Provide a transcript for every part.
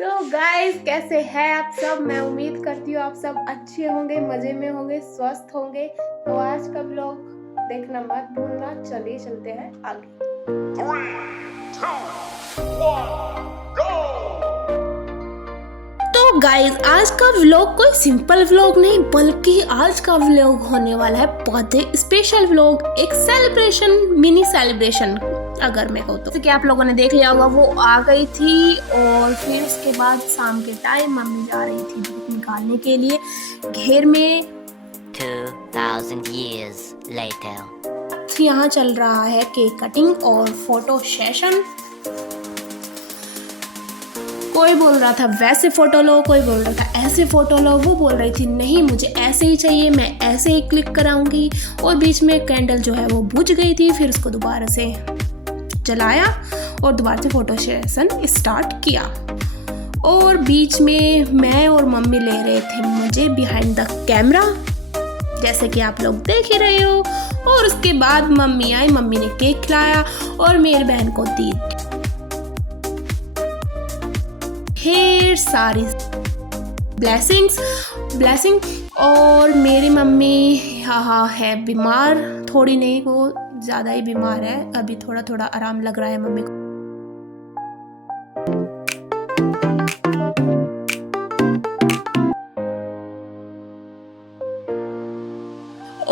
तो गाइस कैसे हैं आप सब। मैं उम्मीद करती हूँ आप सब अच्छे होंगे, मजे में होंगे, स्वस्थ होंगे। तो आज का व्लॉग देखना मत भूलना। चलिए चलते हैं आगे। 3, 2, 1, go! तो गाइस आज का व्लॉग कोई सिंपल व्लॉग नहीं, बल्कि आज का व्लॉग होने वाला है बहुत ही स्पेशल व्लॉग, एक सेलिब्रेशन, मिनी सेलिब्रेशन अगर मैं कहूँ तो। कि आप लोगों ने देख लिया होगा, वो आ गई थी और फिर उसके बाद शाम के टाइम मम्मी जा रही थी दूध निकालने के लिए घेर में। 2000 years later. यहाँ चल रहा है केक कटिंग और फोटो सेशन। कोई बोल रहा था वैसे फोटो लो, कोई बोल रहा था ऐसे फोटो लो। वो बोल रही थी नहीं मुझे ऐसे ही चाहिए, मैं ऐसे ही क्लिक कराऊंगी। और बीच में कैंडल जो है वो बुझ गई थी, फिर उसको दोबारा से जलाया और दोबारा से फोटो सेशन स्टार्ट किया। और बीच में मैं और मम्मी ले रहे थे मजे बिहाइंड द कैमरा, जैसे कि आप लोग देख ही रहे हो। और उसके बाद मम्मी आई, मम्मी ने केक खिलाया और मेरी बहन को दी ढेर सारी ब्लेसिंग। और मेरी मम्मी यहाँ है बीमार, थोड़ी नहीं वो ज़्यादा ही बीमार है। अभी थोड़ा थोड़ा आराम लग रहा है मम्मी को।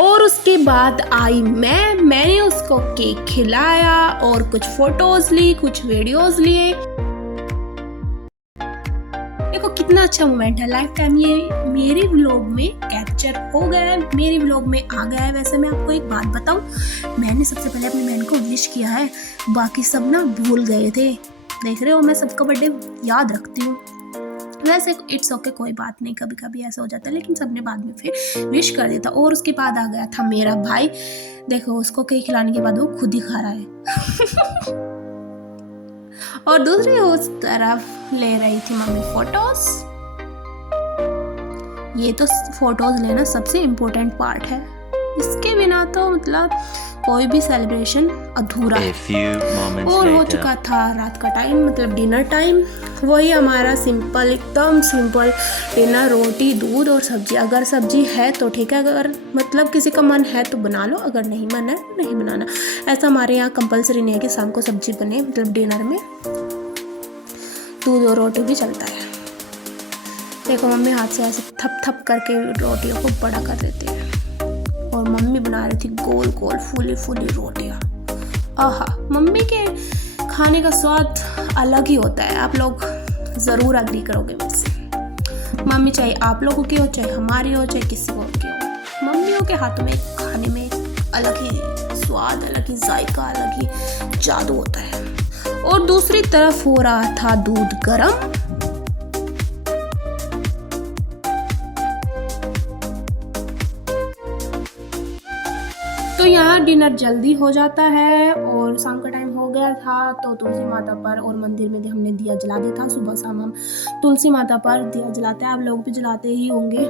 और उसके बाद आई मैंने उसको केक खिलाया और कुछ फोटोज ली, कुछ वीडियोस लिए। देखो कितना अच्छा मोमेंट है, लाइफ टाइम ये मेरे व्लॉग में कैप्चर हो गया है, मेरे व्लॉग में आ गया है। वैसे मैं आपको एक बात बताऊं, मैंने सबसे पहले अपनी बहन को विश किया है, बाकी सब ना भूल गए थे। देख रहे हो मैं सबका बर्थडे याद रखती हूँ। वैसे इट्स ओके, कोई बात नहीं, कभी कभी ऐसा हो जाता है, लेकिन सबने बाद में फिर विश कर दिया था। और उसके बाद आ गया था मेरा भाई। देखो उसको केक खिलाने के बाद वो खुद ही खा रहा है। और दूसरी उस तरफ ले रही थी मम्मी फोटोज। ये तो फोटोज लेना सबसे इम्पोर्टेंट पार्ट है, इसके बिना तो मतलब कोई भी सेलिब्रेशन अधूरा है। और हो चुका था रात का टाइम, मतलब डिनर टाइम। वही हमारा सिंपल, एकदम सिंपल डिनर, रोटी दूध और सब्जी। अगर सब्जी है तो ठीक है, अगर मतलब किसी का मन है तो बना लो, अगर नहीं मन है नहीं बनाना। ऐसा हमारे यहाँ कंपलसरी नहीं है कि शाम को सब्जी बने, मतलब डिनर में दूध और रोटी भी चलता है। देखो मम्मी हाथ से ऐसे थप थप करके रोटियों को बड़ा कर देती है और मम्मी बना रही थी गोल गोल फूली रोटियाँ। आहा, मम्मी के खाने का स्वाद अलग ही होता है, आप लोग ज़रूर एग्री करोगे मुझसे। मम्मी चाहे आप लोगों की हो, चाहे हमारी हो, चाहे किसी और की हो, मम्मियों के हाथों में खाने में अलग ही स्वाद, अलग ही जायका, अलग ही जादू होता है। और दूसरी तरफ हो रहा था दूध गरम। तो यहाँ डिनर जल्दी हो जाता है और शाम का टाइम हो गया था, तो तुलसी माता पर और मंदिर में हमने दिया जला दिया था। सुबह शाम हम तुलसी माता पर दिया जलाते हैं, आप लोग भी जलाते ही होंगे,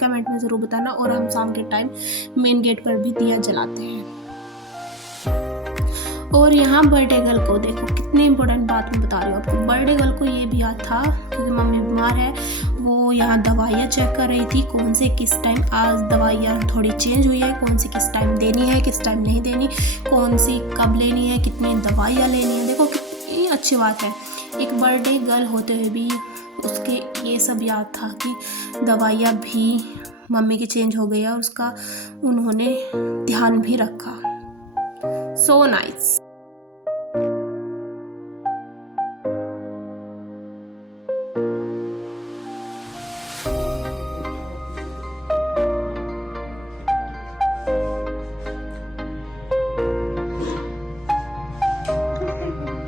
कमेंट में ज़रूर बताना। और हम शाम के टाइम मेन गेट पर भी दिया जलाते हैं। और यहाँ बर्थडे गर्ल को देखो, कितनी इंपॉर्टेंट बात मैं बता रही हूँ आपको। बर्थडे गर्ल को ये भी याद था क्योंकि मम्मी बीमार है, वो यहाँ दवाइयाँ चेक कर रही थी, कौन से किस टाइम। आज दवाइयाँ थोड़ी चेंज हुई है, कौन सी किस टाइम देनी है, किस टाइम नहीं देनी, कौन सी कब लेनी है, कितनी दवाइयाँ लेनी है। देखो कितनी अच्छी बात है, एक बर्थडे गर्ल होते हुए भी उसके ये सब याद था कि दवाइयाँ भी मम्मी की चेंज हो गई है और उसका उन्होंने ध्यान भी रखा। So nice.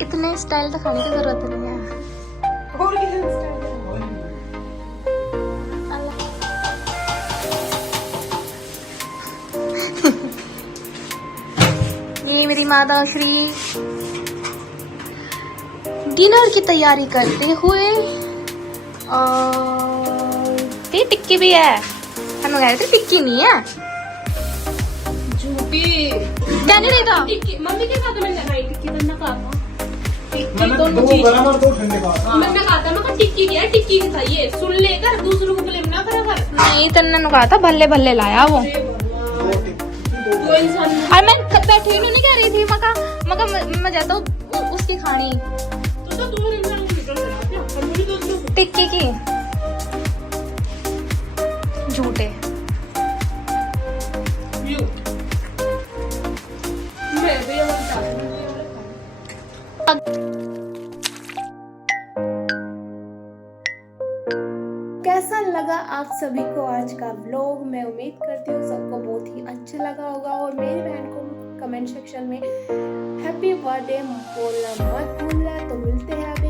इतने स्टाइल तो खाने की जरूरत नहीं है। और कितने स्टाइल ये मेरी माता श्री डिनर की तैयारी करते हुए। और टिक्की भी है, हम कह रहे थे टिक्की नहीं है, झूठी कहने नहीं था। मम्मी के साथ मैंने टिक्की तो ना खा मैंने दोनों दो चीज गरम और दो ठंडे कहा था। मैंने कहा था मैं टिक्की क्या है, टिक्की की था ये, सुन लेकर दूसरों को ब्लेम ना करा कर। नहीं तन्ने कहा था भल्ले भल्ले लाया वो। दो टिक्की वो इंसान और मैं बैठी हुई नहीं कह रही थी मका मजा तो उसकी खानी तो दूर इंसान को निकल रहा है हम भी तो टिक्की की झूठे। मैं भी ये बता दूं। कैसा लगा आप सभी को आज का व्लॉग? मैं उम्मीद करती हूँ सबको बहुत ही अच्छा लगा होगा और मेरी बहन को कमेंट सेक्शन में हैप्पी बर्थडे बोलना मत भूलना। तो मिलते हैं अभी